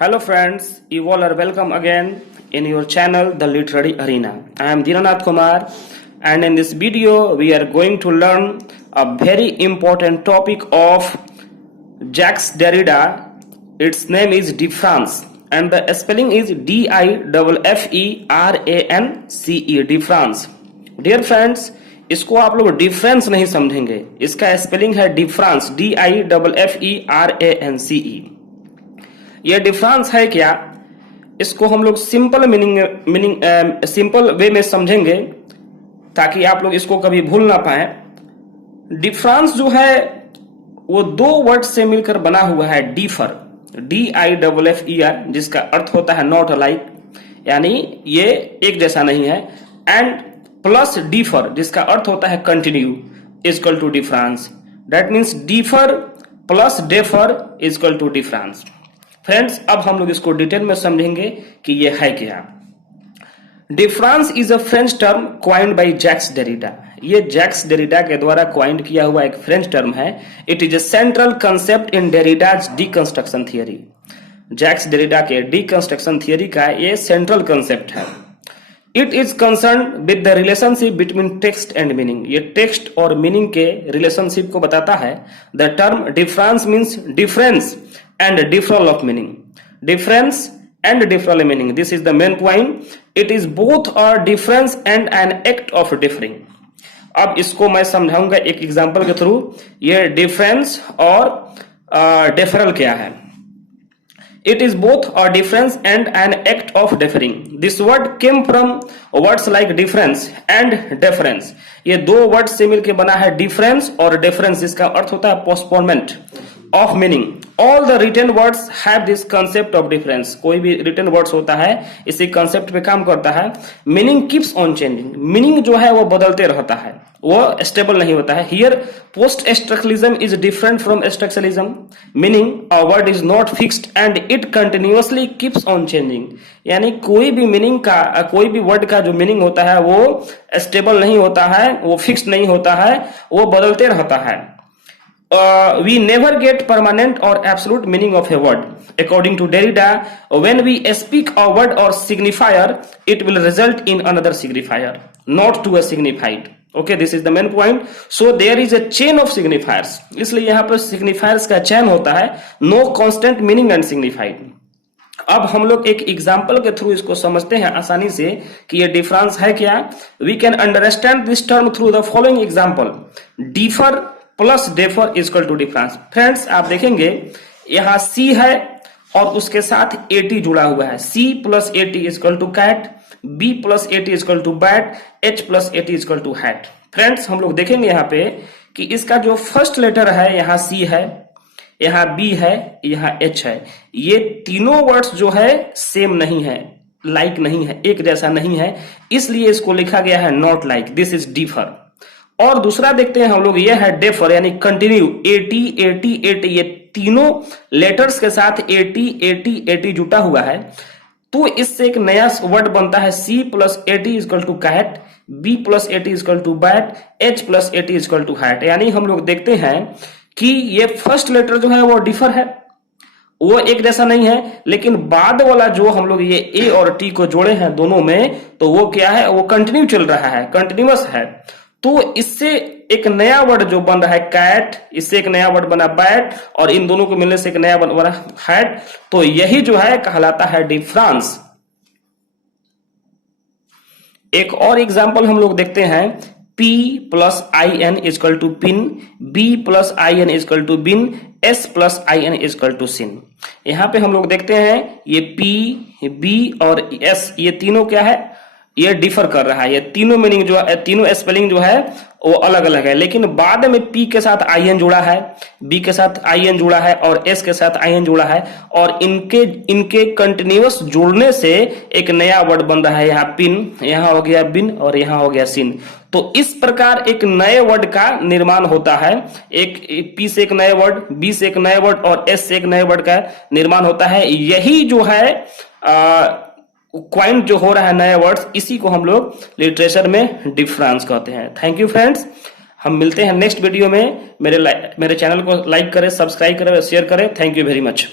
Hello friends, you all are welcome again in your channel The Literary Arena. I am Dinanath Kumar and in this video we are going to learn a very important topic of Jacques Derrida. Its name is difference and the spelling is D-I-F-F-E-R-A-N-C-E, difference. Dear friends, इसको आप लोग difference नहीं समझेंगे, इसका spelling है difference, D-I-F-F-E-R-A-N-C-E। ये difference है क्या, इसको हम लोग सिंपल सिंपल वे में समझेंगे ताकि आप लोग इसको कभी भूल ना पाए। डिफरेंस जो है वो दो वर्ड से मिलकर बना हुआ है, डिफर, D-I-F-F-E-R, जिसका अर्थ होता है नॉट अलाइक, यानी ये एक जैसा नहीं है, एंड प्लस डिफर जिसका अर्थ होता है continue equal to difference. That means differ plus defer equal to difference. Friends, अब हम लोग इसको डिटेल में समझेंगे कि ये है क्या। Difference is a French term coined by Jacques Derrida. ये जैक्स डेरिडा के द्वारा क्वाइंड किया हुआ एक फ्रेंच टर्म है। It is a central concept in Derrida's deconstruction theory. Jacques Derrida के डीकंस्ट्रक्शन थियरी का ये सेंट्रल कंसेप्ट है। It is concern with the relationship between text and meaning. ये टेक्स्ट और मीनिंग के रिलेशनशिप को बताता है। The term difference means difference and difference of meaning. Difference and different meaning. This is the main point. It is both a difference and an act of differing. अब इसको मैं समझाऊंगा एक एग्जांपल के थ्रू। ये डिफरेंस और deferral क्या है। It is both a difference and an act of differing. This word came from words like difference and deference. ये दो वर्ड से मिलकर बना है डिफरेंस और डिफरेंस, जिसका अर्थ होता है postponement of meaning. All the written words have this concept of difference. कोई भी रिटन वर्ड्स होता है इसी कंसेप्ट पे काम करता है। Meaning keeps on changing. Meaning जो है वो बदलते रहता है, वो स्टेबल नहीं होता है। Here post structuralism is different from structuralism, meaning a word is not fixed and it continuously keeps on changing. यानी कोई भी मीनिंग का, कोई भी वर्ड का जो मीनिंग होता है वो स्टेबल नहीं होता है, वो फिक्स्ड नहीं होता है, वो बदलते रहता है। We never get permanent or absolute meaning of a word. According to Derrida, when we speak a word or signifier, it will result in another signifier, not to a signified. Okay, this is the main point. So there is a chain of signifiers. इसलिए यहाँ पर signifiers का chain होता है, no constant meaning and signified. अब हम लोग एक एग्जाम्पल के थ्रू इसको समझते हैं आसानी से कि ये डिफरेंस है क्या। We can understand this term through the following example. Differ plus defer equal to difference. Friends, आप देखेंगे यहां सी है और उसके साथ एटी जुड़ा हुआ है। C plus A T equal to cat, B plus A T equal to bat, H plus A T equal to hat. Friends, हम लोग देखेंगे यहाँ पे कि इसका जो फर्स्ट लेटर है, यहाँ सी है, यहाँ बी है, यहाँ एच है। ये तीनों वर्ड्स जो है सेम नहीं है, लाइक नहीं है, एक जैसा नहीं है, इसलिए इसको लिखा गया है not like. This is differ. और दूसरा देखते हैं हम लोग, ये है डेफर, यानी कंटिन्यू। 80 80 80, ये तीनों लेटर्स के साथ 80 80 80 जुटा हुआ है, तो इससे एक नया वर्ड बनता है C plus 80 equal to cat, B plus 80 equal to bat, H plus 80 equal to hat. यानी हम लोग देखते हैं कि ये फर्स्ट लेटर जो है वो डिफर है, वो एक जैसा नहीं है, लेकिन बाद वाला जो हम लोग ये ए और टी को जोड़े हैं दोनों में, तो वो क्या है, वो कंटिन्यू चल रहा है, कंटिन्यूअस है। तो इससे एक नया वर्ड जो बन रहा है कैट, इससे एक नया वर्ड बना बैट, और इन दोनों को मिलने से एक नया वर्ड बना हैट। तो यही जो है कहलाता है डिफरेंस। एक और एग्जांपल हम लोग देखते हैं। P plus I N equal to pin, B plus I N equal to bin, S plus I N equal to sin. यहां पे हम लोग देखते हैं ये P, B और S, ये तीनों क्या है, ये डिफर कर रहा है। ये तीनों मीनिंग जो है, तीनों स्पेलिंग जो है वो अलग अलग है, लेकिन बाद में P के साथ आई एन जुड़ा है, B के साथ आई एन जुड़ा है और S के साथ आई एन जुड़ा है, और इनके कंटिन्यूअस जुड़ने से एक नया वर्ड बन रहा है। यहाँ पिन, यहाँ हो गया बिन और यहाँ हो गया सिन। तो इस प्रकार एक नए वर्ड का निर्माण होता है। एक P से एक नए वर्ड, B से एक नए वर्ड और S से एक नए वर्ड का निर्माण होता है। यही जो है क्वाइंट जो हो रहा है नए वर्ड्स, इसी को हम लोग लिटरेचर में डिफरेंस कहते हैं। थैंक यू फ्रेंड्स, हम मिलते हैं नेक्स्ट वीडियो में। मेरे चैनल को लाइक करें, सब्सक्राइब करें, शेयर करें। Thank you very much.